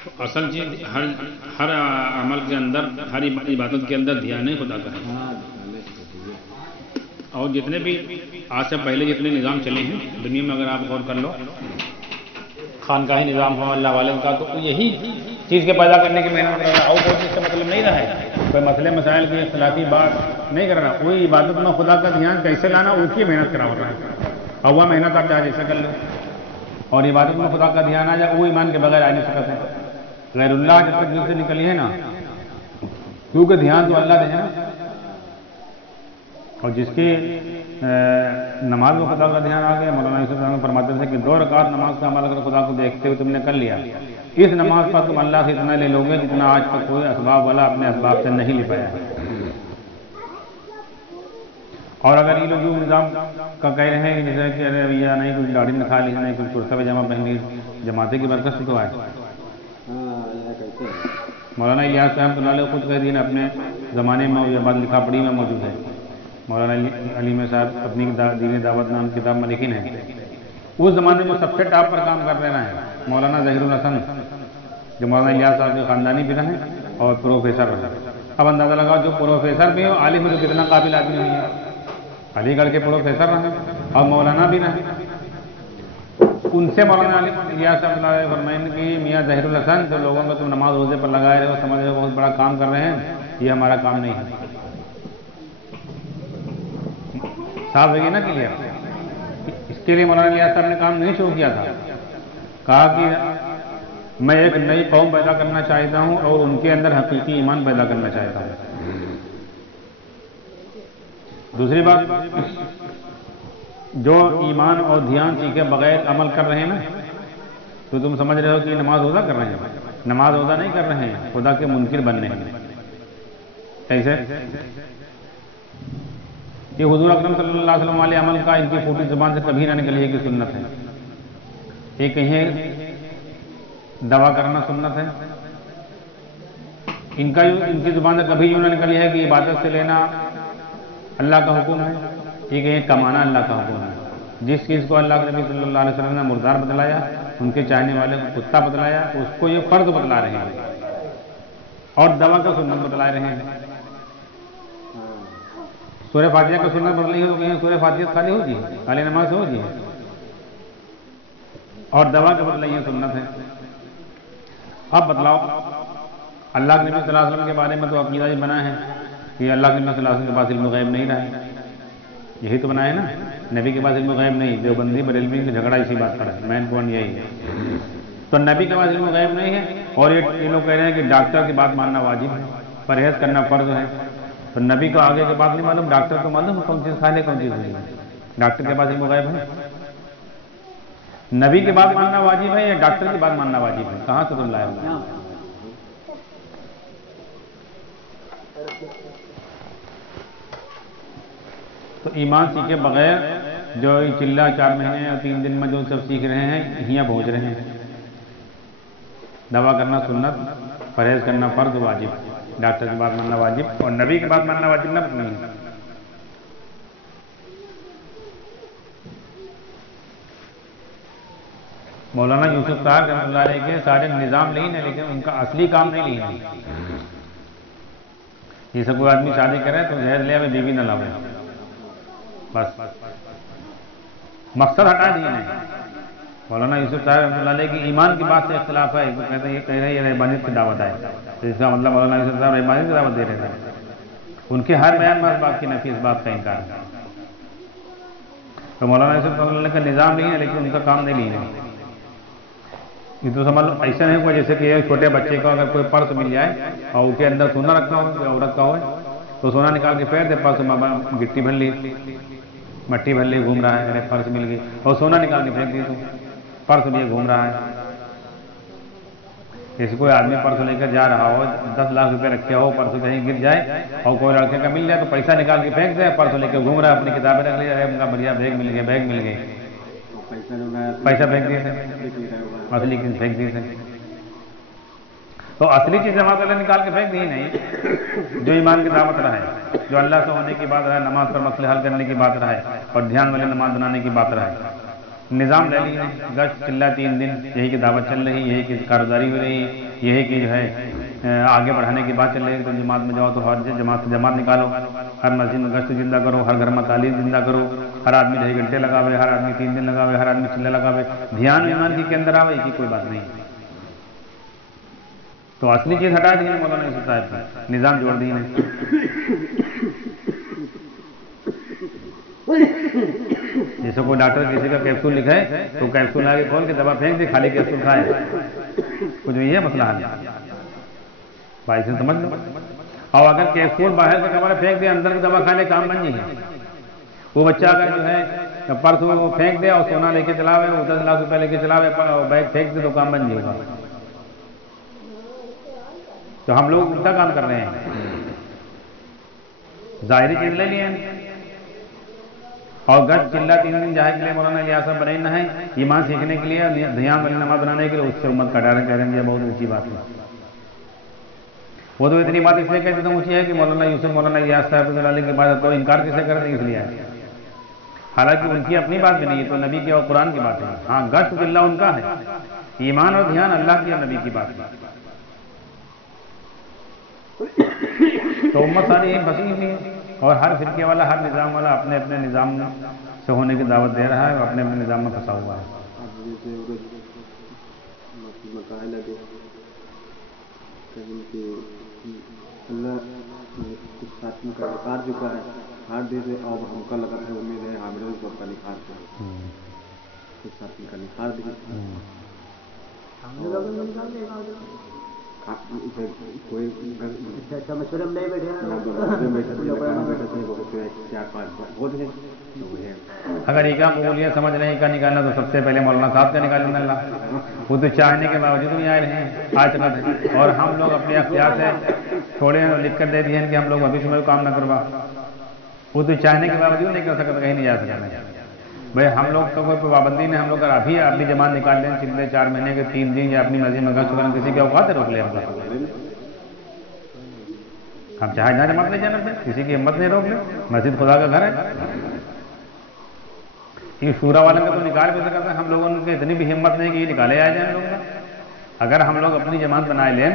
اصل چیز ہر عمل کے اندر، ہر عبادت کے اندر دھیان ہے خدا کا ہے۔ اور جتنے بھی آج سے پہلے جتنے نظام چلے ہیں دنیا میں، اگر آپ غور کر لو، خانقاہی نظام ہو اللہ والے کا، تو یہی چیز کے پیدا کرنے کی محنت کر رہا ہے، اور کوئی چیز کا مطلب نہیں رہا ہے، کوئی مسئلے مسائل کی اختلافی بات نہیں کر رہا، کوئی عبادت میں خدا کا دھیان کیسے لانا اس کی محنت کرا رہا ہے، اور وہ محنت آپ چاہے جیسے کر لو، اور عبادت میں خدا کا دھیان آ جائے وہ ایمان کے بغیر آ نہیں سکتے ہیں۔ غیر اللہ جب تک دل سے نکلی ہے نا، کیونکہ دھیان تو اللہ دے ہے نا، اور جس کی نماز میں خدا کا دھیان آ گیا، مولانا یوسف صاحب فرماتے تھے کہ 2 رکعت نماز کا عمل اگر خدا کو دیکھتے ہوئے تم نے کر لیا، اس نماز پر تم اللہ سے اتنا لے لو گے جتنا آج تک کوئی اسباب والا اپنے اسباب سے نہیں لے پایا ہے۔ اور اگر یہ لوگ جو نظام کا کہہ رہے ہیں کہ جیسے کہ ارے بھیا نہیں کچھ داڑھی نہ کھا لی، نہیں کچھ کرتا پاجامہ پہن لی، جماعتیں کی برکت سے تو آئے۔ مولانا الیاس صاحب اللہ علیہ خود کہہ دین اپنے زمانے میں یہ بات لکھا پڑھی میں موجود ہے، مولانا علیم صاحب اپنی دین دعوت نام کتاب میں لکھن ہے، اس زمانے میں سب سے ٹاپ پر کام کر رہے ہیں مولانا ظہیر الحسن، جو مولانا الیاس صاحب کے خاندانی بھی رہے اور پروفیسر رہے۔ اب اندازہ لگاؤ جو پروفیسر بھی ہو، عالم بھی تو کتنا قابل آدمی ہوئی ہے، علی گڑھ کے پروفیسر رہے اور مولانا بھی رہے۔ ان سے مولانا الیاس صاحب اللہ فرمائیں کہ میاں ظہیر الحسن، جو لوگوں کو تم نماز روزے پر لگائے رہے ہو، سمجھ رہے ہو بہت بڑا کام کر رہے ہیں، یہ ہمارا کام نہیں ہے۔ صاحب ہے نا کلیئر؟ اس کے لیے مولانا الیاس صاحب نے کام نہیں شروع کیا تھا، کہا کہ میں ایک نئی قوم پیدا کرنا چاہتا ہوں اور ان کے اندر حقیقی ایمان پیدا کرنا چاہتا ہوں۔ دوسری بات، جو ایمان اور دھیان سیکھے بغیر عمل کر رہے ہیں نا، تو تم سمجھ رہے ہو کہ نماز روزہ کر رہے ہیں، نماز روزہ نہیں کر رہے ہیں، خدا کے منکر بن رہے ہیں۔ کیسے؟ یہ حضور اکرم صلی اللہ علیہ وسلم علیہ عمل کا ان کی پھوٹی زبان سے کبھی نہ نکلی ہے کہ سنت ہے، یہ کہیں دعویٰ کرنا سنت ہے، ان کی زبان سے کبھی یوں نہ نکلی ہے کہ عبادت سے لینا اللہ کا حکم ہے، یہ کہیں کمانا اللہ کا حکم ہے۔ جس چیز کو اللہ کے نبی صلی اللہ علیہ وسلم نے مردار بتلایا، ان کے چاہنے والے کو کتا بتلایا، اس کو یہ فرض بتلا رہے ہیں اور دعویٰ کا سنت بتلا رہے ہیں۔ سورہ فاتحہ کا سنت بدلی ہے تو کہیں سورہ فاتحہ خالی ہوتی ہے، خالی نماز سے ہوتی ہے، اور دعویٰ کا بدلائی سنت ہے۔ اب بتلاؤ، اللہ کے نبی صلی اللہ علیہ وسلم کے بارے میں تو عقیدہ یہ بنا ہے کہ اللہ کے نبی صلی اللہ علیہ وسلم کے پاس علم غیب نہیں رہا ہے، یہی تو بنا ہے نا، نبی کے پاس علم غیب نہیں، دیوبندی بریلوی کا جھگڑا اسی بات پر ہے، مین پوائنٹ یہی ہے۔ تو نبی کے پاس علم غیب نہیں ہے، اور یہ لوگ کہہ رہے ہیں کہ ڈاکٹر کی بات ماننا واجب ہے، پرہیز کرنا فرض ہے، تو نبی کو آگے کے بات نہیں معلوم، ڈاکٹر کو معلوم ہے کون چیز کھانے کون چیز نہیں ہے، ڈاکٹر کے پاس علم غیب ہے؟ نبی کی بات ماننا واجب ہے یا ڈاکٹر کی بات ماننا واجب ہے؟ کہاں سے تم لائے ہو؟ تو ایمان سیکھے بغیر جو چلا 4 مہینے اور 3 دن میں جو سب سیکھ رہے ہیں، یہاں پہنچ رہے ہیں۔ دعویٰ کرنا سنت، پرہیز کرنا فرض واجب، ڈاکٹر کی بات ماننا واجب، اور نبی کی بات ماننا واجب نہ نہیں ہے۔ مولانا یوسف صاحب رحمۃ اللہ علیہ کے سارے نظام لین ہے، لیکن ان کا اصلی کام نہیں لین ہے۔ یہ سب کوئی آدمی شادی کرے تو زہر لے ابھی بیوی نہ لاؤ، بس مقصد ہٹا دیے نہیں۔ مولانا یوسف صاحب رحمۃ اللہ علیہ کی ایمان کی بات سے اختلاف ہے، وہ کہتے ہیں یہ کہہ رہے ہیں یہ رحمانیت کی دعوت ہے، تو اس کا مطلب مولانا یوسف صاحب رحمانیت کی دعوت دے رہے ہیں، ان کے ہر بیان میں اس بات کی نفی، اس بات کا انکار ہے۔ تو مولانا یوسف صاحب اللہ کا نظام نہیں ہے، لیکن ان کا کام نہیں ہے۔ یہ تو سمجھ لو ایسا نہیں ہوا جیسے کہ ایک چھوٹے بچے کا اگر کوئی پرس مل جائے اور اس کے اندر سونا رکھا ہو، کوئی عورت کا ہو تو سونا نکال کے پھیر دے، پرس گٹی بھر لی، مٹی بھر لی، گھوم رہا ہے، میرے پرس مل گئی، اور سونا نکال کے پھینک دی، تو پرس لیے گھوم رہا ہے۔ جیسے کوئی آدمی پرس لے کر جا رہا ہو، 10 لاکھ روپے رکھے ہو، پرس کہیں گر جائے اور کوئی لڑکے کا مل جائے تو پیسہ نکال کے پھینک دے، پرس لے کے گھوم رہا ہے، اپنی کتابیں رکھ لی، ان کا بڑھیا بیگ مل گیا، بیگ مل گئے، پیسہ پھینک دیے تھے، اصلی چیز پھینک دیے تھے۔ تو اصلی چیز جمع کر نکال کے پھینک دی نہیں، جو ایمان کی دعوت رہا ہے، جو اللہ سے ہونے کی بات رہا ہے، نماز پر مسئلے حل کرنے کی بات رہا ہے، اور دھیان والے نماز بنانے کی بات رہا ہے، نظام لے لیے، گشت چلا 3 دن، یہی کی دعوت چل رہی، یہی کی کارگزاری ہو رہی، یہی کی جو ہے آگے بڑھانے کی بات چل رہی ہے، تو جماعت میں جاؤ تو ہر جماعت سے جماعت نکالو، ہر مسجد میں گشت زندہ کرو، ہر گھر میں تعلیم زندہ کرو، ہر آدمی 2.5 گھنٹے لگاوے، ہر آدمی 3 دن لگاوے، ہر آدمی چلے لگاوے، دھیان ایمان کی کے اندر آوے کی کوئی بات نہیں۔ تو اصلی چیز ہٹا دی مولانا یوسف صاحب کا، نظام جوڑ دی ہے۔ جیسے کوئی ڈاکٹر کسی کا کیپسول لکھا ہے تو کیپسول آگے کھول کے دوا پھینک دے، خالی کیپسول کھائے، کچھ نہیں ہے مسئلہ حل بھائی سے سمجھ لو۔ اور اگر کیپسول باہر سے کمرے پھینک دے، اندر کی دوا کھا لے، کام بن جائے گا۔ وہ بچہ اگر جو ہے پرس وہ پھینک دے اور سونا لے کے چلاوے، 10 لاکھ روپے لے کے چلاوے، بیگ پھینک دے تو کام بن جائے گا۔ تو ہم لوگ الٹا کام کر رہے ہیں، ظاہری چیز لے لیے اور گھر چلا 3 دن جہاں کے لیے مولانا الیاس صاحب بنے نہ ہے، ایمان سیکھنے کے لیے، دھیان والی نماز بنانے کے لیے، اس سے امت کا ڈر کہہ رہے ہیں، یہ بہت اونچی بات ہے۔ وہ تو اتنی بات اس لیے کہتے ہیں اونچی ہے کہ مولانا یوسف مولانا الیاس صاحب علیہ کی بات تو انکار کیسے کرتے ہیں، اس لیے حالانکہ ان کی اپنی بات بھی نہیں ہے، تو نبی کی اور قرآن کی بات ہے۔ ہاں گشت چلہ ان کا ہے، ایمان اور دھیان اللہ کی اور نبی کی بات ہے۔ تو امت ساری یہی پھنسی ہوئی ہے، اور ہر فرقے والا، ہر نظام والا اپنے اپنے نظام سے ہونے کی دعوت دے رہا ہے اور اپنے اپنے نظام میں پھنسا ہوا ہے۔ اللہ کچھ ساتھیوں کا نکھار چکا ہے، ہار دے دے اور ہم کا لگا ہے، امید ہے حاملوں کو کا نکھار سے کچھ ساتھی کا نکھار دے کوئی مشورے میں نہیں بیٹھے اگر یہ کام قبولیت سمجھ رہے ہیں کا نکالنا تو سب سے پہلے مولانا صاحب کا نکالنا اللہ، وہ تو چاہنے کے باوجود نہیں آئے رہے ہیں آج تک، اور ہم لوگ اپنے اختیار سے چھوڑے ہیں اور لکھ کر دے دیے ہیں کہ ہم لوگ بھوشیہ میں کام نہ کروا، وہ تو چاہنے کے باوجود نہیں کر سکتا، کہیں نہیں جا سکتا۔ بھائی ہم لوگ تو کوئی پابندی نہیں، ہم لوگ اگر ابھی جماعت نکال لیں، پچھلے 4 مہینے کے 3 دن یا اپنی مرضی میں گشت کریں، کسی کے اوقات روک لیں، ہم چاہے جہاں جماعت نہیں جانا پھر کسی کی ہمت نہیں روک لیں، مسجد خدا کا گھر ہے۔ یہ شورا والوں کا تو نکال بھی سکتا ہے، ہم لوگوں کی اتنی بھی ہمت نہیں کہ یہ نکالے آ جائیں لوگ۔ اگر ہم لوگ اپنی جماعت بنائے لیں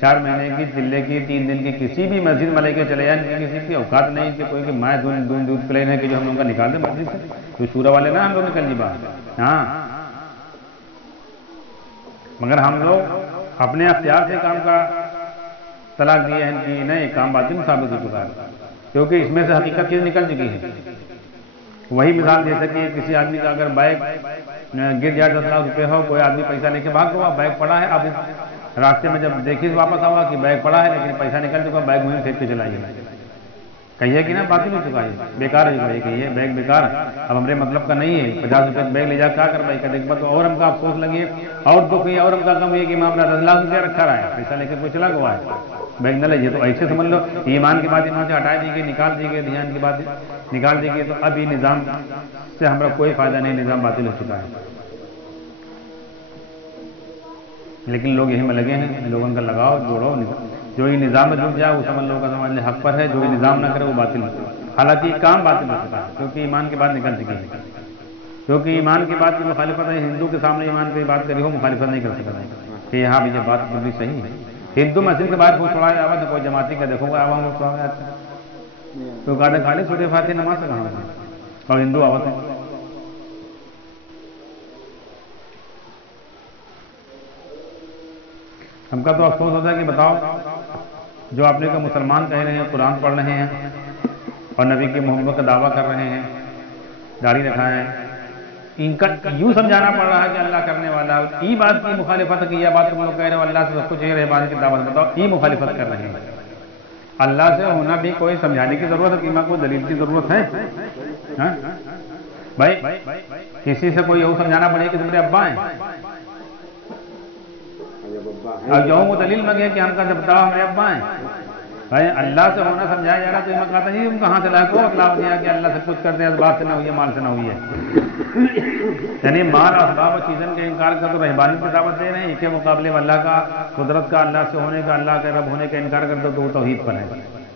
4 مہینے کی، چلے کی، 3 دن کی، کسی بھی مسجد میں لے کے چلے جائیں، کسی کی اوقات نہیں کہ کوئی کہ مائیں دودھ پلین ہے کہ جو ہم لوگ کا نکال دیں مسجد سے، تو شورا والے نا ہم لوگ نکل جی بات۔ ہاں مگر ہم لوگ اپنے اختیار سے کام کا طلاق دیے ہیں کہ نہیں، کام باطل ثابت ہو چکا ہے، کیونکہ اس میں سے حقیقت چیز نکل چکی ہے۔ وہی مثال دے سکے کسی آدمی کا اگر بائک گر جائے 10 لاکھ روپے ہو، کوئی آدمی پیسہ لے کے بھاگ ہوا، بائک پڑا ہے، اب راستے میں جب دیکھیے واپس آؤگا کہ بائک پڑا ہے لیکن پیسہ نکل چکا، بائک وہیں پھینک کے چلائیے، کہیے کہ نا باطل ہو چکا ہے، بیکار ہو چکا ہے، کہیے بیگ بیکار، اب ہمارے مطلب کا نہیں ہے، 50 روپے بیگ لے جا کیا کر بھائی کا دیکھ تو اور ہم کا افسوس لگے اور دکھ ہے، اور ہم کا غم ہے کہ معاملہ 10 لاکھ روپیہ رکھا رہا ہے، پیسہ لے کے کوئی چلا گوا ہے، بیگ نہ لیجیے۔ تو ایسے سمجھ لو ایمان کی بات یہاں سے ہٹا دی گئی، نکال دی گئی، دھیان کی بات نکال دی گئی، تو اب یہ نظام سے ہمارا کوئی فائدہ نہیں، نظام باطل ہو چکا ہے۔ لیکن لوگ یہی میں لگے ہیں، لوگوں کا لگاؤ جوڑو، جو یہ نظام میں جڑ جائے وہ سمجھ لوگوں کا سمجھ لے حق پر ہے، جو یہ نظام نہ کرے وہ باطل ہے، حالانکہ یہ کام باطل ہو چکا ہے، کیونکہ ایمان کی بات نکل چکی ہے، کیونکہ ایمان کی بات کی مخالفت ہے، ہندو کے سامنے ایمان کی بات کری ہو مخالفت نہیں کر سکتا ہے کہ یہاں بھی یہ بات بالکل صحیح ہے۔ ہندو مسجد کے باہر پھول چھوڑایا جاوا تو کوئی جماعتی کا دیکھو گا عوام لوگ چھوڑا تو گاڑی خالی چھوٹے فاتح نماز سے کہاں اور ہندو آوت ہے۔ ہم کا تو افسوس ہوتا ہے کہ بتاؤ جو اپنے کو مسلمان کہہ رہے ہیں، قرآن پڑھ رہے ہیں اور نبی کی محبت کا دعویٰ کر رہے ہیں، داڑھی رکھا ہے، ان کا یوں سمجھانا پڑ رہا ہے کہ اللہ کرنے والا، یہ بات کی مخالفت کی، یہ بات تم لوگ کہہ رہے ہو اللہ سے سب کچھ ہے، رہبانی کی دعوت بتاؤ، یہ مخالفت کر رہے ہیں۔ اللہ سے ہونا بھی کوئی سمجھانے کی ضرورت ہے کہ ماں کوئی دلیل کی ضرورت ہے؟ بھائی کسی سے کوئی یوں سمجھانا پڑے کہ تمہارے ابا ہیں، اور جو وہ دلیل مانگے کہ ہم کا جب بتاؤ ہمارے ابا ہیں، بھائی اللہ سے ہونا سمجھایا جا رہا تو میں کہتا نہیں تم کہاں سے لائے کو اطلاع دیا کہ اللہ سے کچھ کرتے ہیں، اسباب سے نہ ہوئی ہے، مال سے نہ ہوئی ہے، یعنی مال اسباب و چیزن کے انکار کر تو رہبانی کی دعوت دے رہے ہیں، اس کے مقابلے میں اللہ کا قدرت کا، اللہ سے ہونے کا، اللہ کے رب ہونے کا انکار کر دو تو وہ توحید پر ہے۔